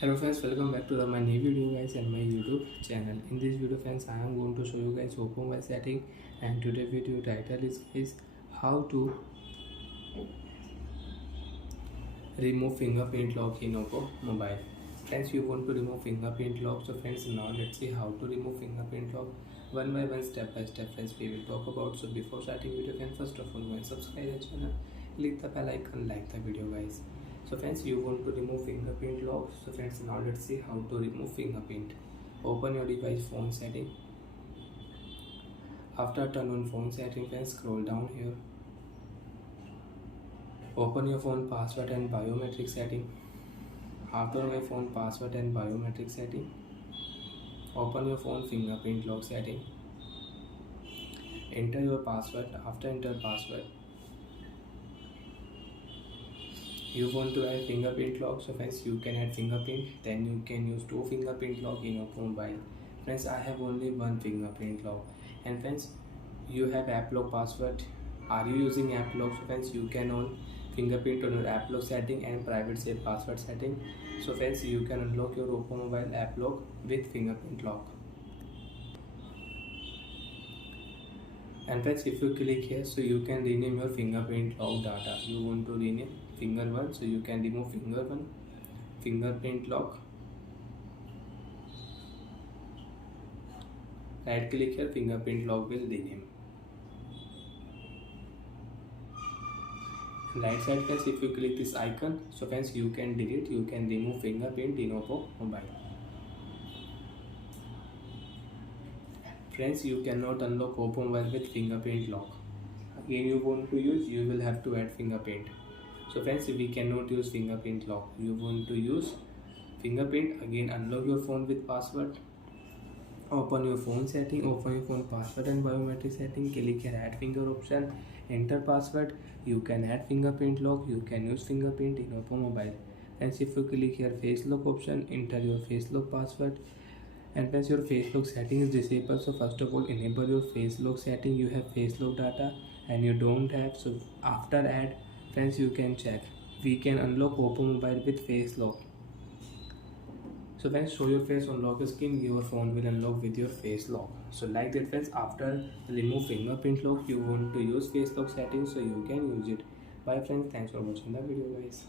Hello friends, welcome back to my new video guys and my YouTube channel. In this video friends, I am going to show you guys oppo mobile setting, and today video title is guys how to remove fingerprint lock in oppo mobile. Friends, you want to remove fingerprint lock, so friends now let's see how to remove fingerprint lock one by one, step by step friends we will talk about. So before starting video friends, first of all go and subscribe the channel, click the bell icon, like the video guys. So friends, you want to remove fingerprint lock, so friends now let's see how to remove fingerprint. Open your device phone setting. After turn on phone setting friends, scroll down here. Open your phone password and biometric setting. After my phone password and biometric setting, open your phone fingerprint lock setting. Enter your password. After enter password, you want to add fingerprint lock, so friends you can add fingerprint, then you can use two fingerprint lock in your mobile. Friends, I have only one fingerprint lock. And friends, you have app lock password. Are you using app lock? So friends, you can on fingerprint on your app lock setting and private safe password setting. So friends, you can unlock your oppo mobile app lock with fingerprint lock. And friends, if you click here, so you can rename your fingerprint lock data. You want to rename finger 1, so you can remove finger 1 fingerprint lock. Right click here, fingerprint lock will rename. Right side friends, if you click this icon, so friends you can delete, you can remove fingerprint in oppo mobile. Friends, you cannot unlock oppo mobile with fingerprint lock. Again you want to use, you will have to add fingerprint. So friends, we cannot use fingerprint lock. You want to use fingerprint, again unlock your phone with password. Open your phone setting, open your phone password and biometric setting, click here add finger option, enter password. You can add fingerprint lock, you can use fingerprint in oppo mobile. Friends, if you click here face lock option, enter your face lock password. And friends, your face lock setting is disabled, so first of all enable your face lock setting. You have face lock data and you don't have, so after add friends you can check, we can unlock oppo mobile with face lock. So friends, show your face on lock screen, your phone will unlock with your face lock. So like that friends, after remove fingerprint lock, you want to use face lock settings, so you can use it. Bye friends, thanks for watching the video guys.